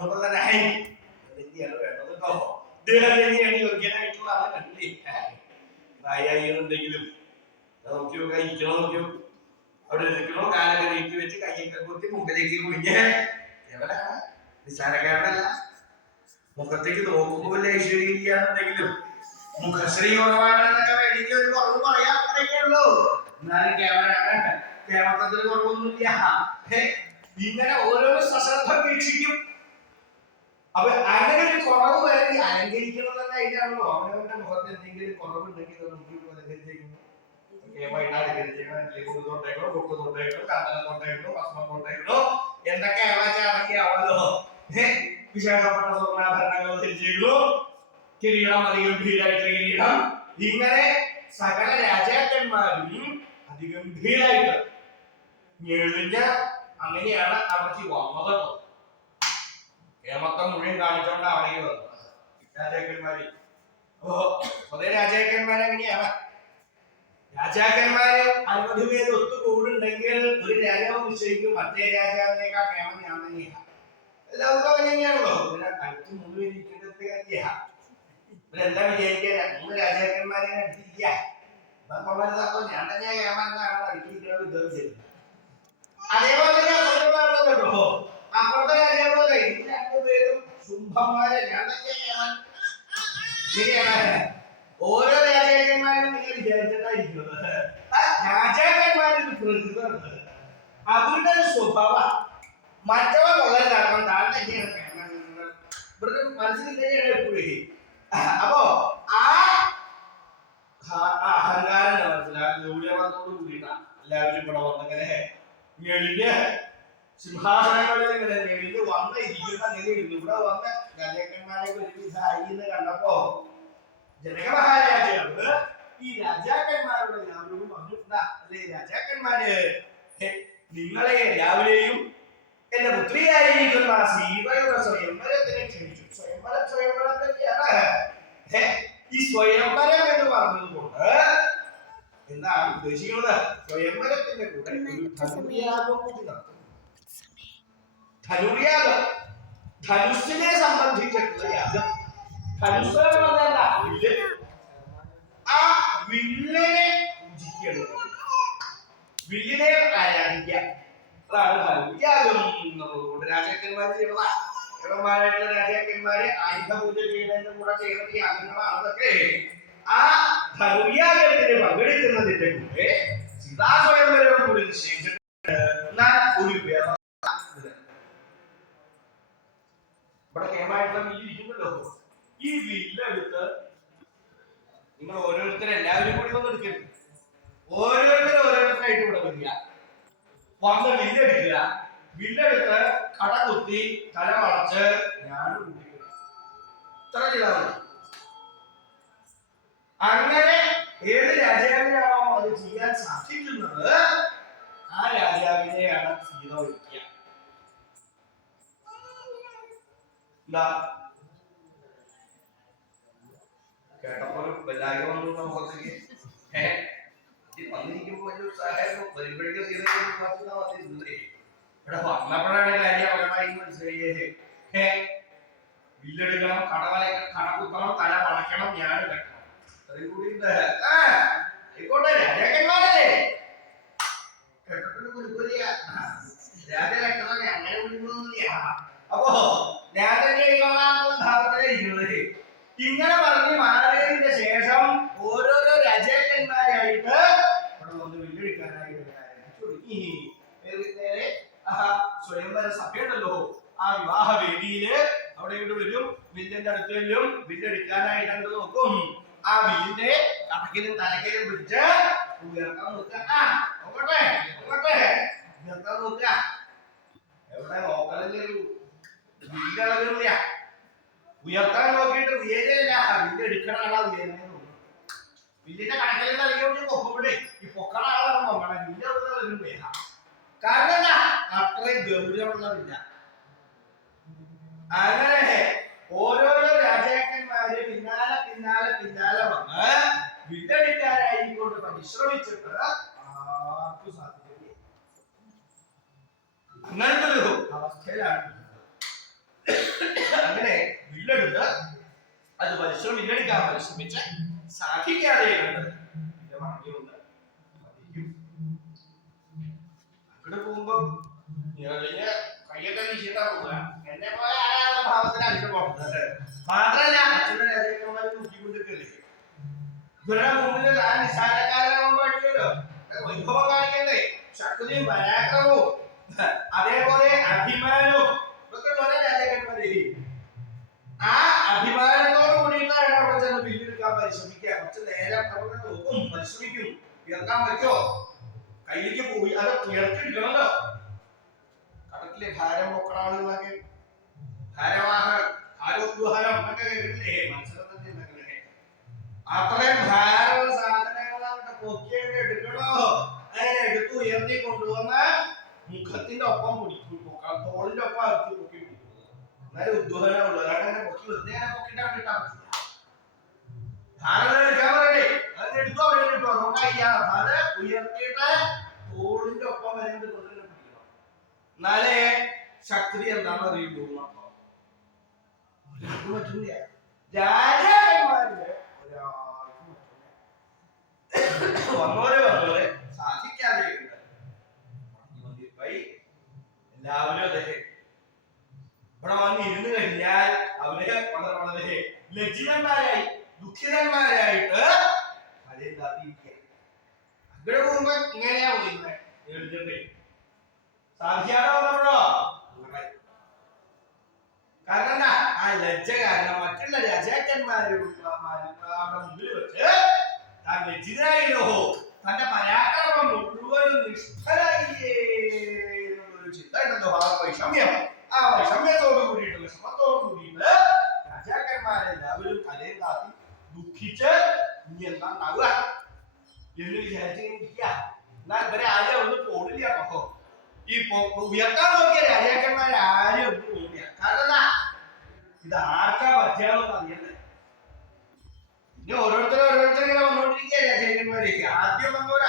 അതുപോലെ തന്നെ എന്തൊക്കെയാണ് വേണ്ടത് കേട്ടോ. ഇദ്ദേഹം തന്നെയാണ് യോഗ്യനായിട്ടുള്ള ആളെ കണ്ടില്ലേ. പ്രായമായിരുന്നെങ്കിലും നോക്കിയോ കഴിക്കണോ നോക്കിയോ, അവിടെ ഇരിക്കണോ, കാലൊക്കെ നീട്ടി വെച്ച് കയ്യൊക്കെ കുത്തി മുമ്പിലേക്ക് കുഞ്ഞ് എവിടെയാണ് നിസാരക്കാരനല്ല. മുഖത്തേക്ക് നോക്കുമ്പോൾ ഐശ്വര്യന്നുണ്ടെങ്കിലും മുഖശ്രീ കുറവാണെന്നൊക്കെ വേണ്ടിയിട്ട് ഒരു കുറവ് പറയാൻ പറ്റുള്ളൂ. എന്നാലും കേരളത്തിൽ കുറവൊന്നുമില്ല. ഇങ്ങനെ ഓരോ സശ്രദ്ധ വീക്ഷിക്കും. അപ്പൊ അങ്ങനെ ഒരു കുറവ് വരെ അലങ്കരിക്കണം തന്നെ അതിനാണല്ലോ. അവനവന്റെ മുഖത്ത് എന്തെങ്കിലും കുറവുണ്ടെങ്കിൽ അലങ്കരിച്ചേക്കുന്നു. എന്തൊക്കെയാണോ വിശേഷപ്പെട്ട സ്വർണ്ണാഭരണങ്ങൾ ധരിച്ചിരുന്നു. കിരീടം അതിഗംഭീരായിട്ടുള്ള കിരീടം. ഇങ്ങനെ സകല രാജാക്കന്മാരും അതിഗംഭീരായിട്ട് ഞെളിഞ്ഞ അങ്ങനെയാണ് അവിടേക്ക് വന്നത്. കേരളത്തെ മുഴുവൻ കാണിച്ചോണ്ട് അവിടേക്ക് വന്നത് രാജാക്കന്മാര്. അതേ രാജാക്കന്മാർ എങ്ങനെയാണ്? രാജാക്കന്മാര് 50 പേര് ഒത്തുകൂടുണ്ടെങ്കിൽ ഒരു രാജാവ് നിശ്ചയിക്കും മറ്റേ രാജാവിനേക്കാൾ കേമം ഞാൻ തന്നെയാണ്. എല്ലാവർക്കും അങ്ങനെ തന്നെയാണല്ലോ. അടുത്ത് 3 പേര് ഇരിക്കേണ്ടത് കാര്യമാണ്. ഇവരെന്താ വിചാരിക്കുക? 3 രാജാക്കന്മാരെ അടുത്തിരിക്കുക, ഞാൻ തന്നെയാ കേമാന്നാണ് അടുത്തിരിക്കുന്നത് വിചാരിച്ചത്. അതേപോലെ കേട്ടോ, അപ്പുറത്തെ രാജാവ് 2 പേരും ശുംഭന്മാരെ ഞാൻ തന്നെയാ കേമാൻ. ഇങ്ങനെയാണ് ഓരോ രാജാക്കന്മാരും ഇങ്ങനെ വിചാരിച്ചിട്ടായിരിക്കുന്നത്. രാജാക്കന്മാരുടെ പ്രകൃതമാണ്, അവരുടെ ഒരു സ്വഭാവം. മറ്റവർ കൊള്ളരുതാക്കണം, താൻ തന്നെയാണ് കേമാൻ. ഇവർക്ക് മനസ്സിൽ തന്നെയാണ് എപ്പോഴും. അപ്പോ ആ അഹങ്കാരന്റെ മനസ്സിലാക്കി ഗൗരവത്തോട് കൂടിയിട്ടാണ് എല്ലാവരും ഇവിടെ വന്നിങ്ങനെ ഞെളിഞ്ഞ് സിംഹാസനങ്ങളിൽ ഇങ്ങനെ ഞെളിഞ്ഞ് വന്ന് ഇരിക്കുന്ന അങ്ങനെയിരുന്നു. ഇവിടെ വന്ന് രാജാക്കന്മാരെ ഒരു ഇതായി എന്ന് കണ്ടപ്പോ ജനക മഹാരാജാവ് ഈ രാജാക്കന്മാരുടെ എല്ലാവരോടും പറഞ്ഞിട്ടുണ്ടാ അല്ലേ, രാജാക്കന്മാര് നിങ്ങളെ എല്ലാവരെയും എന്റെ പുത്രിയായിരിക്കുന്ന സീതയുടെ സ്വയംവരത്തിനെ ക്ഷണിച്ചു. സ്വയംവരം തന്നെയാണ്. ഈ സ്വയംവരം എന്ന് പറഞ്ഞതുകൊണ്ട് എന്താണ് ഉദ്ദേശിക്കുന്നത്? സ്വയംവരത്തിന്റെ കൂടെ ധനുര്യാഗം കൂടി നടത്തും. ധനുര്യാഗം ധനുസ്സിനെ സംബന്ധിച്ചിട്ടുള്ള യാഗം. ധനുസ് എന്ന് പറഞ്ഞാൽ വില്ല്. ആ വില്ലിനെ പൂജിക്കണം, വില്ലിനെ ആരാധിക്കുക. അതാണ് ധനുര്യാഗം എന്നുള്ളതുകൊണ്ട് രാജാക്കന്മാർ ചെയ്യുന്നതാണ്. ായിട്ടുള്ള രാജാക്കന്മാരെ ആയുധ പൂജ ചെയ്യുന്നതിന്റെ കൂടെ ചെയ്യുന്ന യാഗങ്ങളാണ് അതൊക്കെ. ആ ധനുര്യാഗത്തിന് പങ്കെടുക്കുന്നതിന്റെ കൂടെ സീതാസ്വയംവരം കൂടി നിശ്ചയിച്ചിട്ട് ഒരു വ്യവസ്ഥ ഇവിടെ കേമായിട്ടുള്ള വില്ലിരിക്കുന്നല്ലോ. ഈ വില്ലെടുത്ത് നിങ്ങൾ ഓരോരുത്തരും എല്ലാവരും കൂടി ഒന്നും എടുക്കരുത്. ഓരോരുത്തരായിട്ട് ഇവിടെ വരിക, വന്ന് വില്ലെടുക്കുക. വില്ലെടുത്ത് കടകുത്തി തല വളച്ച് ഞാൻ ഇത്ര ചെയ്താൽ മതി. അങ്ങനെ ഏത് രാജാവിനാണോ അത് ചെയ്യാൻ സാധിക്കുന്നത് ആ രാജാവിനെയാണ് സീത വയ്ക്കുക. എന്താ കേട്ടപ്പോൾ എല്ലാവരും വന്നു മുഖത്തേക്ക് വന്നിരിക്കുമ്പോ വലിയ ഉത്സാഹമായിരുന്നു. വരുമ്പോഴേക്കും സീത ഇവിടെ വന്നപ്പോഴാണ് കാര്യപരമായി മനസ്സിലായത്. വില്ലെടുക്കണം, കടകുത്തണം, തല വളയ്ക്കണം, ഞാൻ കെട്ടണം. അത്രയും കൂടി ആയിക്കോട്ടെ. രാജാക്കന്മാരല്ലേ, കെട്ടത്തിന് രാജരക്ഷണ അങ്ങനെ വിളിക്കുന്നില്ല. അപ്പോ ഞാൻ തന്നെയുള്ള ഭാഗത്തിലിരിക്കുന്നത്. ഇങ്ങനെ പറഞ്ഞ് മാറിയതിന്റെ ശേഷം ഓരോരോ രാജാക്കന്മാരായിട്ട് ഇവിടെ വന്ന് വില്ലെടുക്കാനായിട്ട് സ്വയംവര സഭയുണ്ടല്ലോ, ആ വിവാഹ വേദിയില് അവിടെ ഇവിടെ വരും. വില്ലിന്റെ അടുത്ത് വരും, വില്ലെടുക്കാനായിട്ട് അങ്ങോട്ട് നോക്കും. ആ വില്ലിന്റെ കടക്കിലും തലക്കിലും പിടിച്ച് ഉയർത്താൻ നോക്കുക. നോക്കട്ടെ നോക്കട്ടെ, ഉയർത്താൻ നോക്കുക. എവിടെ നോക്കലിന്റെ ഒരു വില്ലളവില്ല. ഉയർത്താൻ നോക്കിയിട്ട് ഉയരല്ല, വില്ലെടുക്കണ ആളാ ഉയരുന്നേ. വില്ലിന്റെ കടക്കിലും തലക്കിലും നോക്കുമ്പോഴേ ഈ പൊക്കണ ആളാണ് നോക്കണം. വില്ല് എവിടെ വരുമ്പേ കാരണം എന്താ അത്രയും ഗൗരവമുള്ളതില്ല. അങ്ങനെ ഓരോരോ രാജാക്കന്മാര് പിന്നാലെ പിന്നാലെ പിന്നാലെ വന്ന് വില്ലടിക്കാനായിക്കൊണ്ട് പരിശ്രമിച്ചിട്ട് ആർക്കും സാധിക്കില്ല. അങ്ങനത്തെ ഒരു അവസ്ഥയിലാണ്. അങ്ങനെ വില്ലെടുത്ത് അത് വില്ലടിക്കാൻ പരിശ്രമിച്ച് സാധിക്കാതെ മടങ്ങിയുണ്ട്. അങ്ങോട്ട് പോകുമ്പോ കയ്യൊക്കെ വീശിട്ടാ പോവുക. എന്നെ പോലെ ആരാളുടെ ഭാവത്തിൽ അങ്ങോട്ട് പോകുന്നത് മാത്രല്ല അച്ഛൻ്റെ രാജാക്കന്മാർ നോക്കിക്കൊണ്ടിരിക്കല്ലേ. ഇവരുടെ മുമ്പിൽ ഞാൻ നിസ്സാരക്കാരനാവാൻ പാടില്ലല്ലോ. വൈഭവം കാണിക്കണ്ടേ, ശക്തിയും പരാക്രമവും അതേപോലെ അഭിമാനവും ഇതൊക്കെ ഉള്ള രാജാക്കന്മാരെ. ആ അഭിമാനത്തോട് കൂടിയിട്ടാണ് അവിടെ ചെന്ന് ബില്ലെടുക്കാൻ പരിശ്രമിക്കുക. കുറച്ച് നേരം അവിടെ നോക്കും, പരിശ്രമിക്കും. ഉയർത്താൻ പറ്റോ? കയ്യിലേക്ക് പോയി അത് ഉയർത്തിയെടുക്കണല്ലോ. കടത്തിലെ ഭാരം പൊക്കണ ആളുകളൊക്കെ ഭാരവാഹനം, ഭാരോദ്വഹനം എന്നൊക്കെ കേട്ടില്ലേ? മത്സരത്തിന്റെ അത്രയും ഭാരമുള്ള സാധനങ്ങളാണ് പൊക്കിയൊക്കെ എടുക്കണോ. അങ്ങനെ എടുത്ത് ഉയർത്തി കൊണ്ടുവന്ന മുഖത്തിന്റെ ഒപ്പം പിടിക്കും, തോളിന്റെ ഒപ്പം അകത്തി പൊക്കി പിടിക്കും. എന്നാലും ഉദ്വഹനം ഉള്ളു. അല്ലാണ്ട് അങ്ങനെ പൊക്കി വെറുതെ പൊക്കിട്ടാണ് കിട്ടാൻ പറ്റില്ല. ഭാരം എടുക്കാൻ പറയണേ, അത് എടുത്തോ അവിടെ കിട്ടോ നോക്കാ. അത് ഉയർത്തിയിട്ട് തോളിന്റെ ഒപ്പം വരുന്നത് കൊണ്ടുതന്നെ പിടിക്കണം. എന്നാലേ ശക്തി എന്താണെന്ന് അറിയുള്ളൂ. ഒരാൾക്കും പറ്റില്ല, രാജാക്കന്മാരുടെ ഒരാൾക്കും പറ്റില്ല. വന്നോരെ സാധിക്കാതെ എല്ലാവരും അതെ ഇവിടെ വന്ന് ഇരുന്ന് കഴിഞ്ഞാൽ അവരെ വളരെ വളരെ ലജ്ജിതന്മാരായി ദുഃഖിതന്മാരായിട്ട് അതെന്താത്തിരിക്കുക. അങ്ങനെ പോകുമ്പോ ഇങ്ങനെയാ പോയിരുന്നത് എഴുതിട്ടേ സാധിക്കാതെ വന്നപ്പോഴോ. കാരണം എന്താ? ആ ലജ്ജ കാരണം മറ്റുള്ള രാജാക്കന്മാരുടെ മുമ്പിൽ വെച്ച് താൻ ലജ്ജിതനായില്ലോ, തന്റെ പരാക്രമം മുഴുവനും നിഷ്ഫലായില്ലേ എന്നുള്ളൊരു ചിന്ത ഉണ്ടല്ലോ. ആ വൈഷമ്യം, ആ വൈഷമ്യത്തോട് കൂടിയിട്ടുള്ള ശ്രമത്തോട് കൂടിയിട്ട് രാജാക്കന്മാരെല്ലാവരും തലയും താത്തി ദുഃഖിച്ച് ഇനി എന്താ ഉണ്ടാവുക എന്ന് വിചാരിച്ചിരിക്കുക. എന്നാൽ ഇവരെ ആരും ഒന്ന് പോടില്ല. അപ്പോ ഈ ഉയർത്താൻ നോക്കിയ രാജാക്കന്മാരെ ഒന്നും പോടില്ല. കാരണം ഇത് ആർക്കാ പറ്റിയാണെന്ന് അറിയണ്ടേ. പിന്നെ ഓരോരുത്തരും ഇങ്ങനെ വന്നോണ്ടിരിക്കുക രാജാക്കന്മാരേക്ക്. ആദ്യം വന്നവർ